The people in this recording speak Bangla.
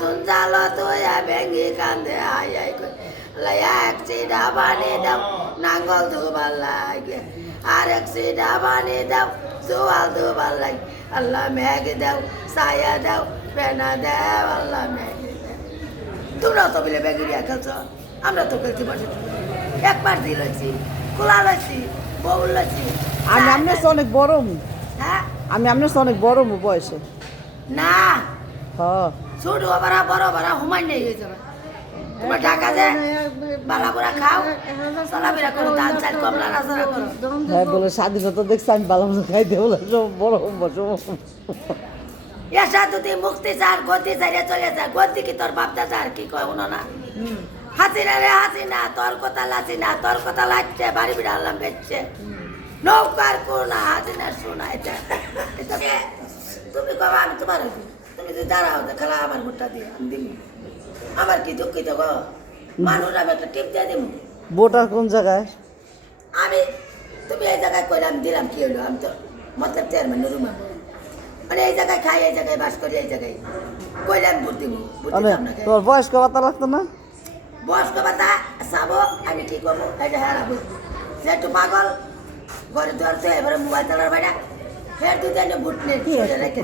আসুন জালো তুই ভেঙ্গি কান্দে আই আই কই লাইয়া এক সিডা বানি দাও নাঙ্গল দুবার লাগে আর এক সিডা বানি দাও জোয়াল দুবার লাগে আল্লাহ মেঘ দাও ছায়া দাও পেনা দাও আল্লাহ মেঘ দাও তোমরাও তো বলে বেগিরিয়া খেলছ আমরা তো খেলছি বসে একবার দিলেছি খোলা লইছি বউ লইছি আমি আপনার চেয়ে অনেক বড় হ্যাঁ আমি আপনার চেয়ে অনেক বড় বয়সে না হ্যাঁ ছোট বাড়া বড় বাড়া হুমাই নেই হয়ে যাবে তোমরা ঢাকা যে বালা বুড়া খাও চলাফেরা করো ধান চাল কমলা রাজা করো হ্যাঁ বলে স্বাধীনতা দেখছি আমি ভালো মতো খাইতে বলে সব বড় এসা তুই মুক্তি চার গতি চাইরে চলে যা গতি কি তোর বাপদা চার কি কয় উনো না হাসিনা রে হাসিনা তোর কথা লাসিনা তোর কথা লাগছে বাড়ি বিড়া আল্লাম বেচছে নৌকার কোনা হাসিনা শোনাইছে তুমি কবা আমি তোমার হইবি তুমি যদি দাঁড়াও খেলা আমার ভুট্টা দিয়ে আমি দিবি আমার কি দুঃখিত গো মানুষ আমি একটা টিপ দিয়ে দিব বোটার কোন জায়গায় আমি তুমি এই জায়গায় কইলে আমি দিলাম কি হলো আমি তো মতলব চেয়ারম্যান নুরুমা মানে এই জায়গায় খাই এই জায়গায় বাস করি এই জায়গায় কইলে আমি ভোট দিব ভোট দিতাম না তোমার বয়স্ক ভাতা লাগতো না বয়স্ক ভাতা চাবো আমি কি করবো এটা হেরা বুঝবো সে একটু পাগল ঘরে ধরছে এবারে মোবাইল চালার বাইরে ফের দুই ভোট নেই রেখে